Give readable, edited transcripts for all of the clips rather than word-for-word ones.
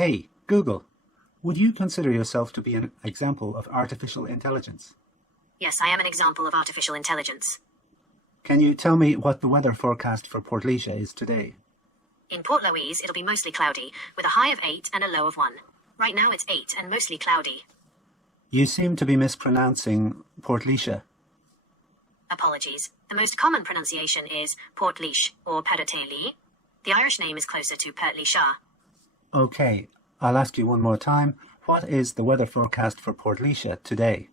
Hey, Google, would you consider yourself to be an example of artificial intelligence? Yes, I am an example of artificial intelligence. Can you tell me what the weather forecast for Port is today? In Port Louise, it'll be mostly cloudy, with a high of 8 and a low of 1. Right now it's 8 and mostly cloudy. You seem to be mispronouncing Port. Apologies. The most common pronunciation is Portlaoise or Pertailee. The Irish name is closer to Pertlaoise. Okay, I'll ask you one more time. What is the weather forecast for Port today?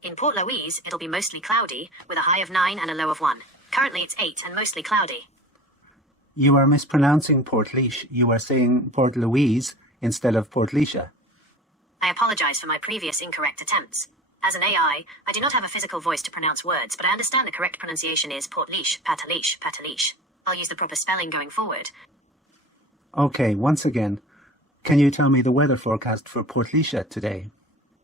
In Port Louise, it'll be mostly cloudy, with a high of 9 and a low of 1. Currently it's 8 and mostly cloudy. You are mispronouncing Port. You are saying Port Louise instead of Port. I apologize for my previous incorrect attempts. As an AI, I do not have a physical voice to pronounce words, but I understand the correct pronunciation is Portlaoise, Pertailee, Pertailee. I'll use the proper spelling going forward. Okay, once again, can you tell me the weather forecast for Port today?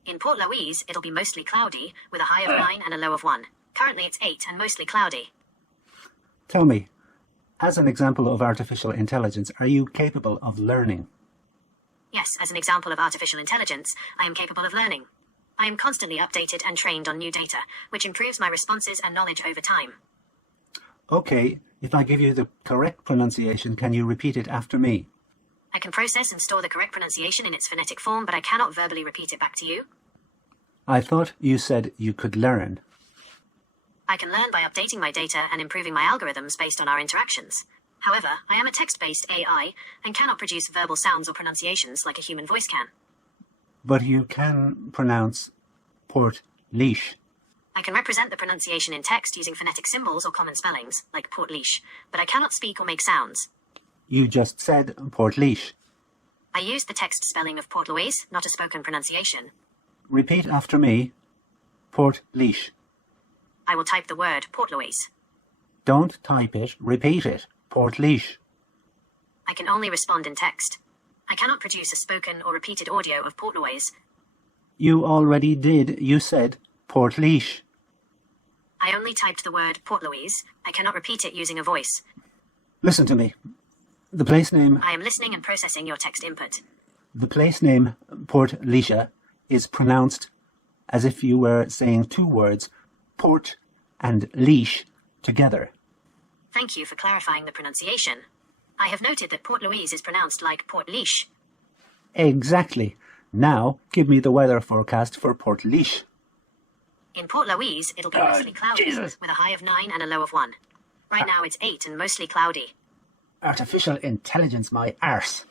In Port Louise, it'll be mostly cloudy, with a high of 9 and a low of 1. Currently it's 8 and mostly cloudy. Tell me, as an example of artificial intelligence, are you capable of learning? Yes, as an example of artificial intelligence, I am capable of learning. I am constantly updated and trained on new data, which improves my responses and knowledge over time. Okay, if I give you the correct pronunciation, can you repeat it after me? I can process and store the correct pronunciation in its phonetic form, but I cannot verbally repeat it back to you. I thought you said you could learn. I can learn by updating my data and improving my algorithms based on our interactions. However, I am a text-based AI and cannot produce verbal sounds or pronunciations like a human voice can. But you can pronounce Port. I can represent the pronunciation in text using phonetic symbols or common spellings, like Portlaoise, but I cannot speak or make sounds. You just said Port. I used the text spelling of Port Louise, not a spoken pronunciation. Repeat after me. Port. I will type the word Port Louise. Don't type it, repeat it. Port. I can only respond in text. I cannot produce a spoken or repeated audio of Port Louise. You already did. You said Port. I only typed the word Port Louise. I cannot repeat it using a voice. Listen to me. The place name... I am listening and processing your text input. The place name Port is pronounced as if you were saying two words, Port and Leash, together. Thank you for clarifying the pronunciation. I have noted that Port Louise is pronounced like Portlaoise. Exactly. Now, give me the weather forecast for Port. In Port Louise, it'll be mostly cloudy, with a high of 9 and a low of 1. Right now it's 8 and mostly cloudy. Artificial intelligence, my arse.